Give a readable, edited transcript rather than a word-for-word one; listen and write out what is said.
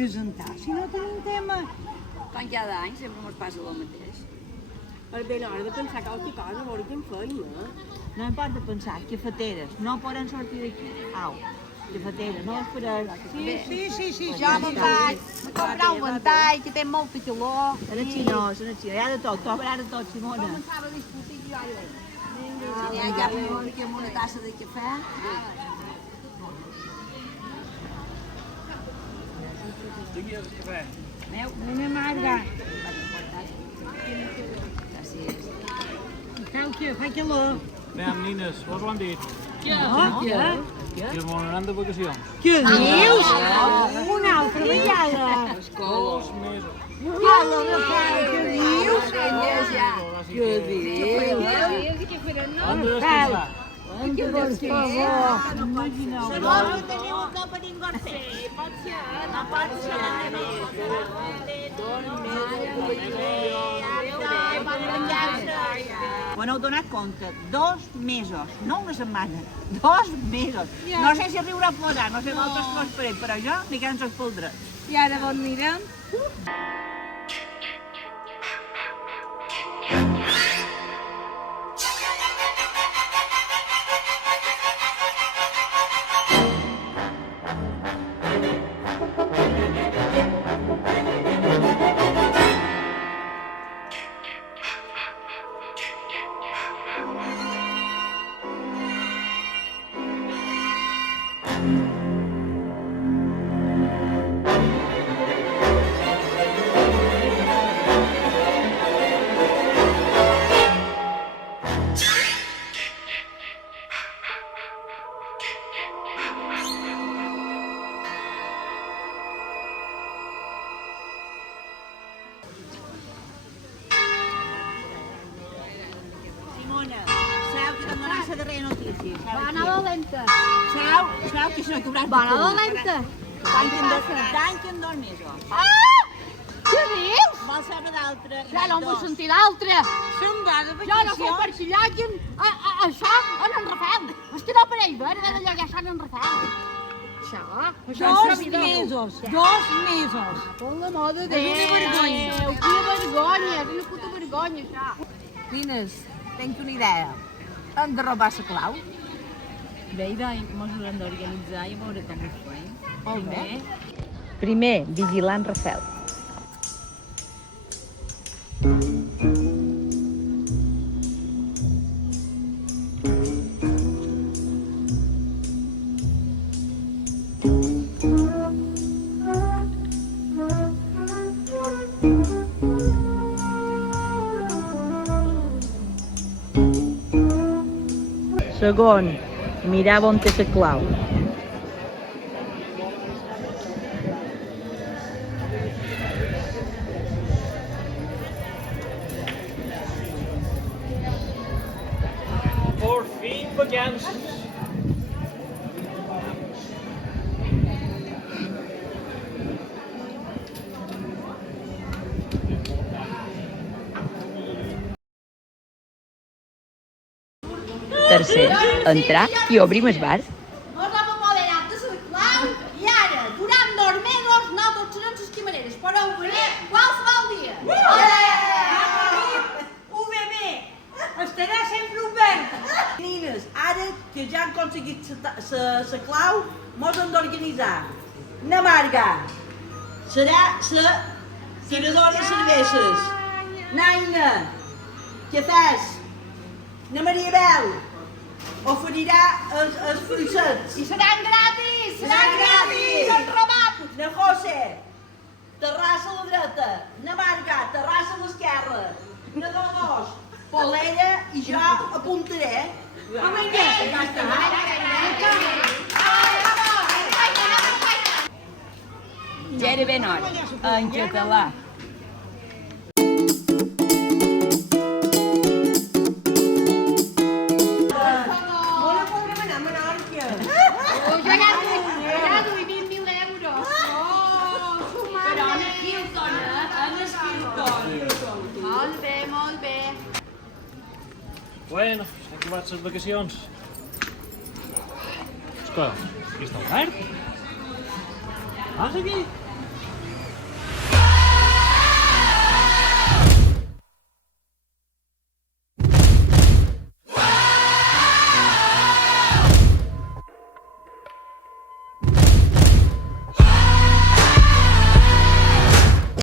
presentar si no tenim tema? Com cada any sempre ens passa el mateix. És ben hora de pensar qualque cosa, a veure què en feim, No em pot de pensar, quefateres, no poden sortir d'aquí. Au, quefateres, no esperar. Sí. Jo me'n vaig a comprar un ventall que té molta calor. Era xinós, hi ha de tot, t'obrà de tot, Simona. Començava a discutir i jo hi vaig. Ja aquí amb una tassa de cafè. Anem a Marga. Gràcies. Fa calor. Bé, nines, vos ho han dit? Què? Que es moraran de vacacions. Què dius? Una altra vegada. 2 mesos. Hola, Rafael, què dius? Què Han de descansar. Per favor. Segons que teniu un cap a Ningorcer, pot ser, no pot ser. Quan heu donat compte, 2 mesos, no una setmana, 2 mesos. No sé si riure o plorar, no sé moltes coses per ell, però jo m'hi canso pel dret. I ara on anirem? Simona, sabeu que t'han donat la darrera notícia? Va anar dolenta. Sabeu que això no t'hauràs de Va anar dolenta. Tanquen 2 mesos. Ah! Què dius? Vols saber d'altre? Ja no em vull sentir l'altre. Se'n va de Jo no sé per què llaguen això en en Rafael. És que no per ell, veure de llogar això en Rafael. Això és 2 mesos, 2 mesos. Per la moda de És una vergonya. Quina vergonya, és una puta vergonya, això. Nines, tinc una idea. Hem de robar la clau. Bé, doncs, ens haurem d'organitzar i veure com ho fem. Molt bé. Primer, vigilant Rafael. Segon, mirar on té la clau. Por fin vacances. Tercer, entrar i obrim el bar. Mos hem apoderat de la clau i ara, durant 2 mesos, no tots serem les camareres. Podeu venir qualsevol dia. UVB, estarà sempre obert. Nines, ara que ja han aconseguit la clau, mos hem d'organitzar. Na Marga serà la tiradora de cerveses. Naina, què fas? Na Maribel oferirà els fruitets. I seran gratis! Seran gratis! Són robat! Na José, terrassa a la dreta. Na Marga, terrassa a l'esquerra. Na Dolors, polella i jo apuntaré. Vinga, ja està. Ja era ben hora. En català. Jo ja duia 20.000 euros. Però en el Hilton, en el Hilton. Molt bé, molt bé. Bueno, s'han acabat les vacacions. Escolta, aquí està obert? Vas aquí?